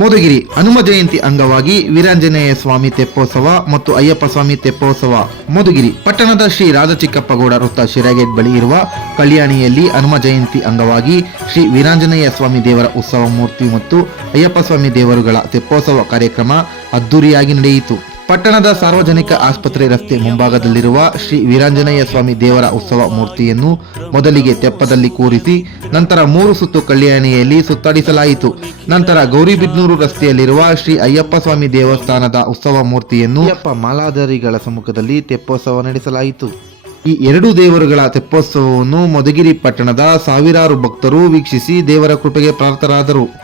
ಮೋದಗಿರಿ ಹನುಮ ಜಯಂತಿ ಅಂಗವಾಗಿ ವೀರಾಂಜನೇಯ ಸ್ವಾಮಿ ತೆಪ್ಪೋತ್ಸವ ಮತ್ತು ಅಯ್ಯಪ್ಪ ಸ್ವಾಮಿ ತೆಪ್ಪೋತ್ಸವ. ಮೋದಗಿರಿ ಪಟ್ಟಣದ ಶ್ರೀ ರಾಜಚಿಕ್ಕಪ್ಪಗೌಡ ವೃತ್ತ ಶಿರಾಗೇಟ್ ಬಳಿ ಇರುವ ಕಲ್ಯಾಣಿಯಲ್ಲಿ ಹನುಮ ಜಯಂತಿ ಅಂಗವಾಗಿ ಶ್ರೀ ವೀರಾಂಜನೇಯ ಸ್ವಾಮಿ ದೇವರ ಉತ್ಸವ ಮೂರ್ತಿ ಮತ್ತು ಅಯ್ಯಪ್ಪ ಸ್ವಾಮಿ ದೇವರುಗಳ ತೆಪ್ಪೋತ್ಸವ ಕಾರ್ಯಕ್ರಮ ಅದ್ದೂರಿಯಾಗಿ ನಡೆಯಿತು. ಪಟ್ಟಣದ ಸಾರ್ವಜನಿಕ ಆಸ್ಪತ್ರೆ ರಸ್ತೆ ಮುಂಭಾಗದಲ್ಲಿರುವ ಶ್ರೀ ವೀರಾಂಜನೇಯ ಸ್ವಾಮಿ ದೇವರ ಉತ್ಸವ ಮೂರ್ತಿಯನ್ನು ಮೊದಲಿಗೆ ತೆಪ್ಪದಲ್ಲಿ ಕೂರಿಸಿ ನಂತರ ಮೂರು ಸುತ್ತು ಕಲ್ಯಾಣಿಯಲ್ಲಿ ಸುತ್ತಾಡಿಸಲಾಯಿತು. ನಂತರ ಗೌರಿಬಿದ್ನೂರು ರಸ್ತೆಯಲ್ಲಿರುವ ಶ್ರೀ ಅಯ್ಯಪ್ಪ ಸ್ವಾಮಿ ದೇವಸ್ಥಾನದ ಉತ್ಸವ ಮೂರ್ತಿಯನ್ನು ಅಯ್ಯಪ್ಪ ಮಾಲಾಧಾರಿಗಳ ಸಮ್ಮುಖದಲ್ಲಿ ತೆಪ್ಪೋತ್ಸವ ನಡೆಸಲಾಯಿತು. ಈ ಎರಡು ದೇವರುಗಳ ತೆಪ್ಪೋತ್ಸವವನ್ನು ಮಧುಗಿರಿ ಪಟ್ಟಣದ ಸಾವಿರಾರು ಭಕ್ತರು ವೀಕ್ಷಿಸಿ ದೇವರ ಕೃಪೆಗೆ ಪ್ರಾರ್ಥರಾದರು.